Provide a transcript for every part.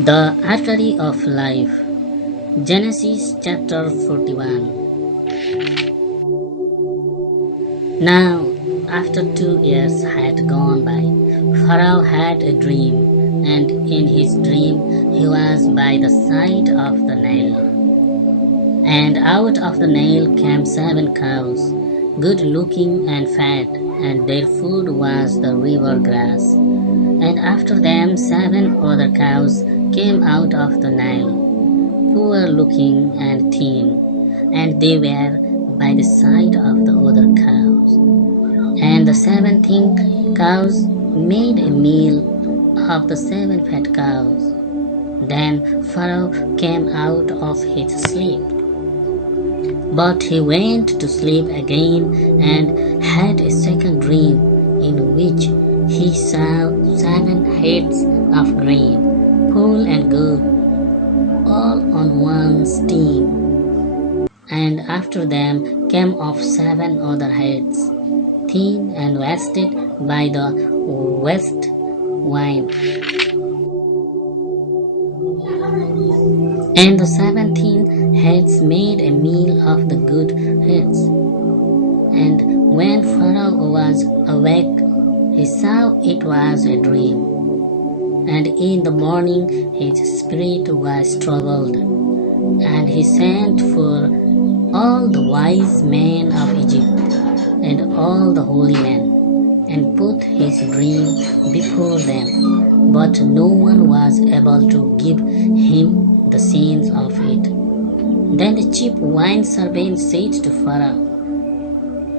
The Artery of Life. Genesis chapter 41. Now, after 2 years had gone by, Pharaoh had a dream, and in his dream he was by the side of the Nile. And out of the Nile came 7 cows, good looking and fat, and their food was the river grass. And after them 7 other cows came out of the Nile, poor looking and thin, and they were by the side of the other cows. And the 17th cows made a meal of the 7 fat cows. Then Pharaoh came out of his sleep. But he went to sleep again and had a second dream, in which he saw 7 heads of grain, full and good, all on one stem. And after them came off 7 other heads, thin and wasted by the west wind. And the 17 heads made a meal of the good heads. And when Pharaoh was awake, he saw it was a dream. And in the morning his spirit was troubled, and he sent for all the wise men of Egypt and all the holy men, and put his dream before them, but no one was able to give him the sense of it. Then the chief wine servant said to Pharaoh,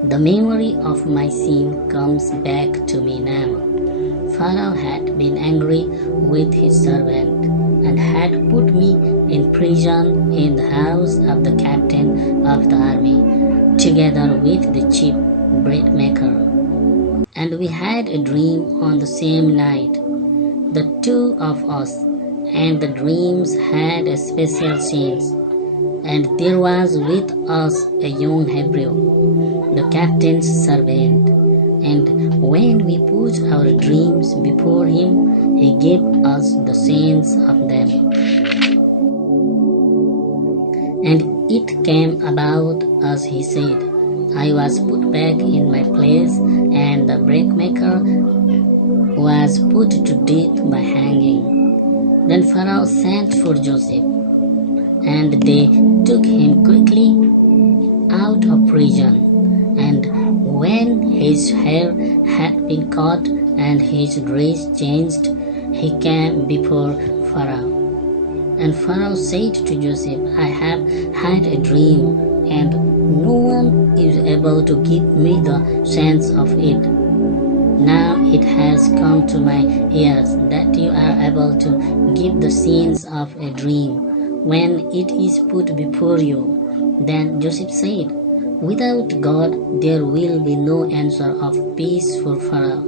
"The memory of my sin comes back to me now." Pharaoh had been angry with his servant, and had put me in prison in the house of the captain of the army, together with the chief bread maker. And we had a dream on the same night, the 2 of us, and the dreams had a special sense. And there was with us a young Hebrew, the captain's servant. And when we put our dreams before him, he gave us the sense of them. And it came about as he said. I was put back in my place, and the brickmaker was put to death by hanging. Then Pharaoh sent for Joseph, and they took him quickly out of prison. And when his hair had been cut and his dress changed, he came before Pharaoh. And Pharaoh said to Joseph, I have had a dream, and no one is able to give me the sense of it. Now it has come to my ears that you are able to give the sense of a dream when it is put before you. Then Joseph said, Without God there will be no answer of peace for Pharaoh.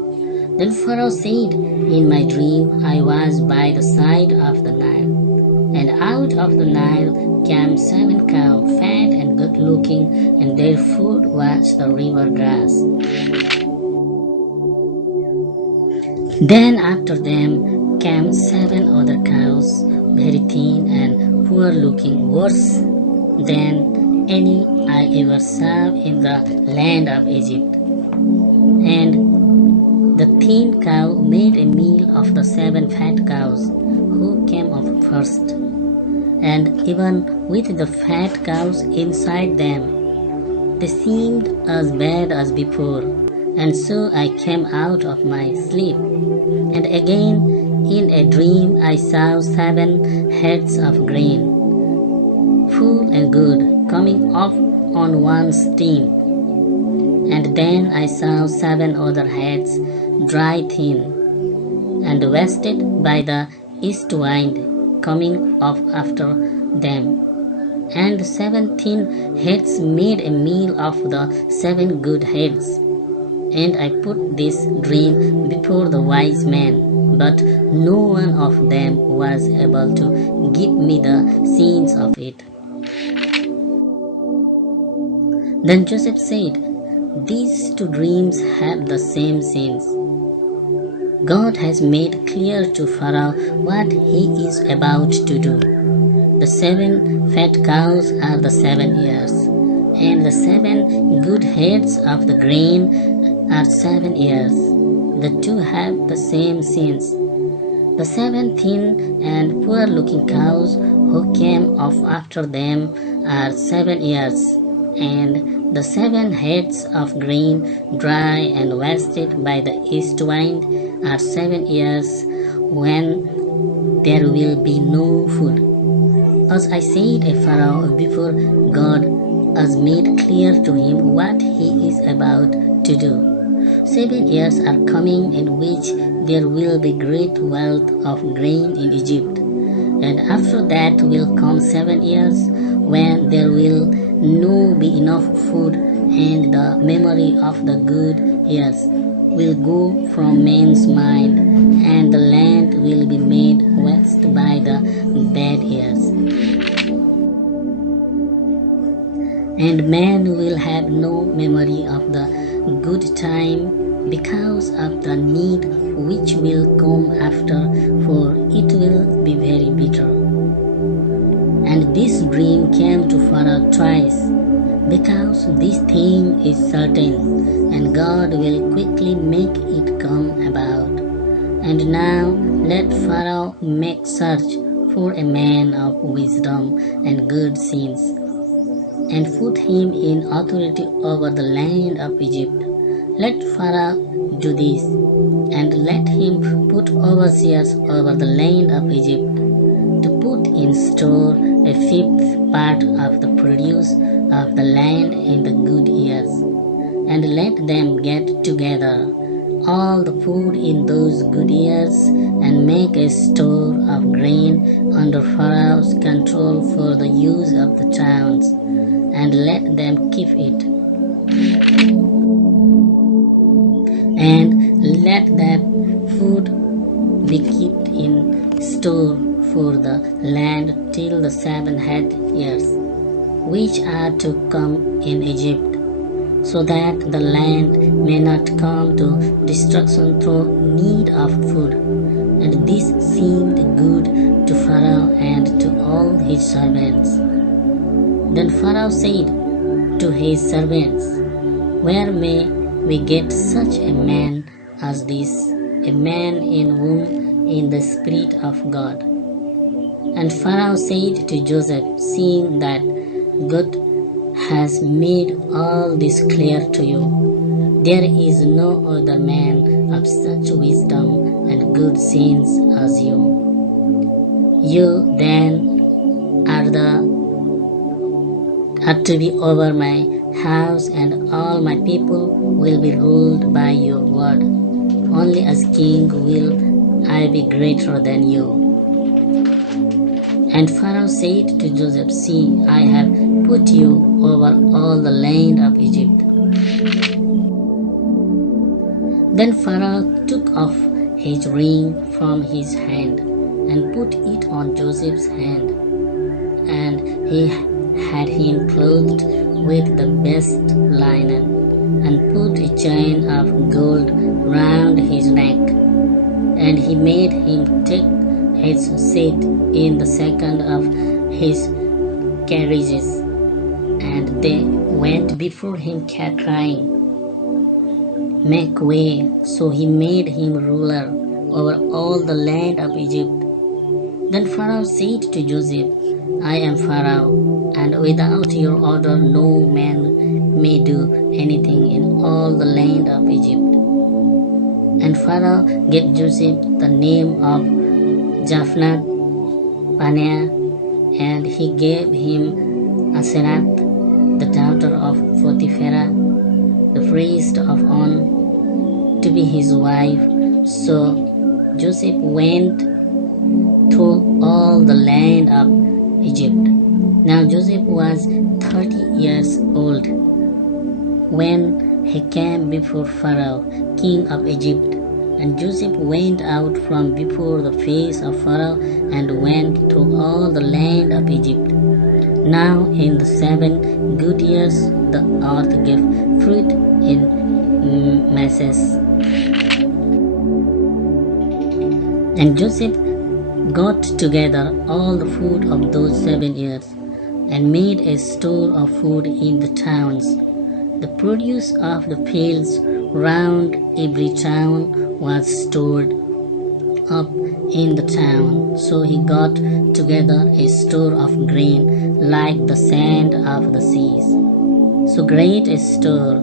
Then Pharaoh said, In my dream I was by the side of the Nile, and out of the Nile came 7 cows, fat and good looking, and their food was the river grass. Then after them came 7 other cows, very thin and poor looking, worse than any I ever saw in the land of Egypt. And the thin cow made a meal of the 7 fat cows who came up first, and even with the fat cows inside them, they seemed as bad as before. And so I came out of my sleep, and again in a dream I saw 7 heads of grain, full and good, coming off on one stem. And then I saw 7 other heads, dry thin, and wasted by the east wind, coming off after them. And the 17 heads made a meal of the 7 good heads. And I put this dream before the wise men, but no one of them was able to give me the sense of it. Then Joseph said, These 2 dreams have the same sense. God has made clear to Pharaoh what he is about to do. The 7 fat cows are the 7 years, and the 7 good heads of the grain are 7 years. The two have the same sins. The 7 thin and poor-looking cows who came off after them are 7 years, and the 7 heads of grain, dry and wasted by the east wind, are 7 years, when there will be no food. As I said, a Pharaoh before God has made clear to him what he is about to do. 7 years are coming in which there will be great wealth of grain in Egypt, and after that will come 7 years when there will no be enough food, and the memory of the good years will go from men's mind, and the land will be made waste by the bad years. And man will have no memory of the good time because of the need which will come after, for it will be very bitter. And this dream came to Pharaoh twice, because this thing is certain, and God will quickly make it come about. And now let Pharaoh make search for a man of wisdom and good sense, and put him in authority over the land of Egypt. Let Pharaoh do this, and let him put overseers over the land of Egypt, to put in store a 5th part of the produce of the land in the good years, and let them get together all the food in those good years, and make a store of grain under Pharaoh's control for the use of the towns, and let them keep it. And let that food be kept in store for the land till the 7 years, which are to come in Egypt, so that the land may not come to destruction through need of food. And this seemed good to Pharaoh and to all his servants. Then Pharaoh said to his servants, "Where may we get such a man as this, a man in whom is the Spirit of God?" And Pharaoh said to Joseph, "Seeing that God has made all this clear to you, there is no other man of such wisdom and good sense as you. You then are to be over my house, and all my people will be ruled by your word. Only as king will I be greater than you." And Pharaoh said to Joseph, "See, I have put you over all the land of Egypt." Then Pharaoh took off his ring from his hand and put it on Joseph's hand, and he had him clothed with the best linen, and put a chain of gold round his neck, and he made him take his seat in the second of his carriages, and they went before him crying, "Make way." So he made him ruler over all the land of Egypt. Then Pharaoh said to Joseph, "I am Pharaoh, and without your order no man may do anything in all the land of Egypt." And Pharaoh gave Joseph the name of Japhnath-Paneah, and he gave him Asenath, the daughter of Potiphera, the priest of On, to be his wife. So Joseph went through all the land of Egypt. Now Joseph was 30 years old when he came before Pharaoh, king of Egypt. And Joseph went out from before the face of Pharaoh, and went through all the land of Egypt. Now in the 7 good years the earth gave fruit in masses. And Joseph got together all the food of those 7 years, and made a store of food in the towns. The produce of the fields round every town was stored up in the town. So he got together a store of grain like the sand of the seas, so great a store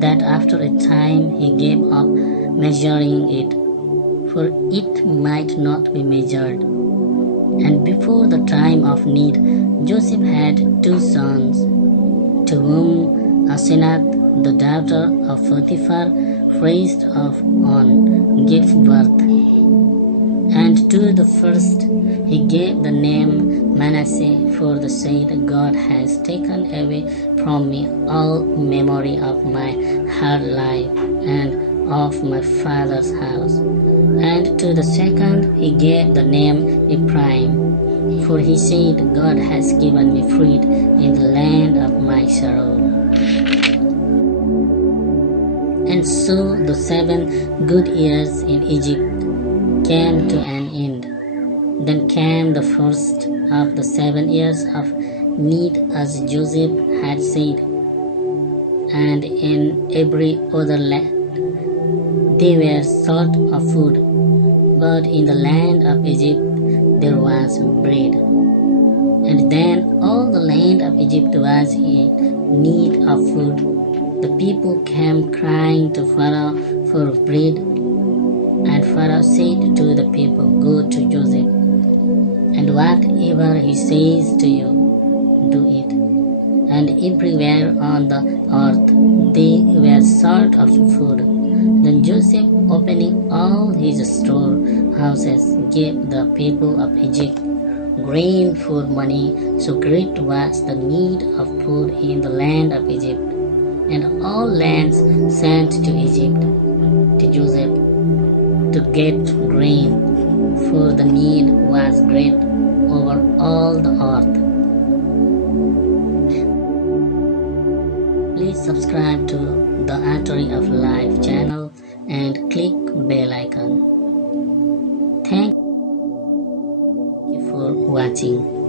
that after a time he gave up measuring it, for it might not be measured. And before the time of need, Joseph had 2 sons, to whom Asenath, the daughter of Potiphar, priest of On, gave birth. And to the first he gave the name Manasseh, for the said, God has taken away from me all memory of my hard life and of my father's house. And to the second he gave the name Ephraim, for he said, God has given me fruit in the land of my sorrow. And so the 7 good years in Egypt came to an end. Then came the first of the 7 years of need, as Joseph had said, and in every other land they were short of food, but in the land of Egypt there was bread. And then all the land of Egypt was in need of food. The people came crying to Pharaoh for bread, and Pharaoh said to the people, Go to Joseph, and whatever he says to you, do it. And everywhere on the earth they were short of food. Then Joseph, opening all his storehouses, gave the people of Egypt grain for money, so great was the need of food in the land of Egypt. And all lands sent to Egypt to Joseph to get grain, for the need was great over all the earth. Please subscribe to the Artery of Life channel and click bell icon. Thank you for watching.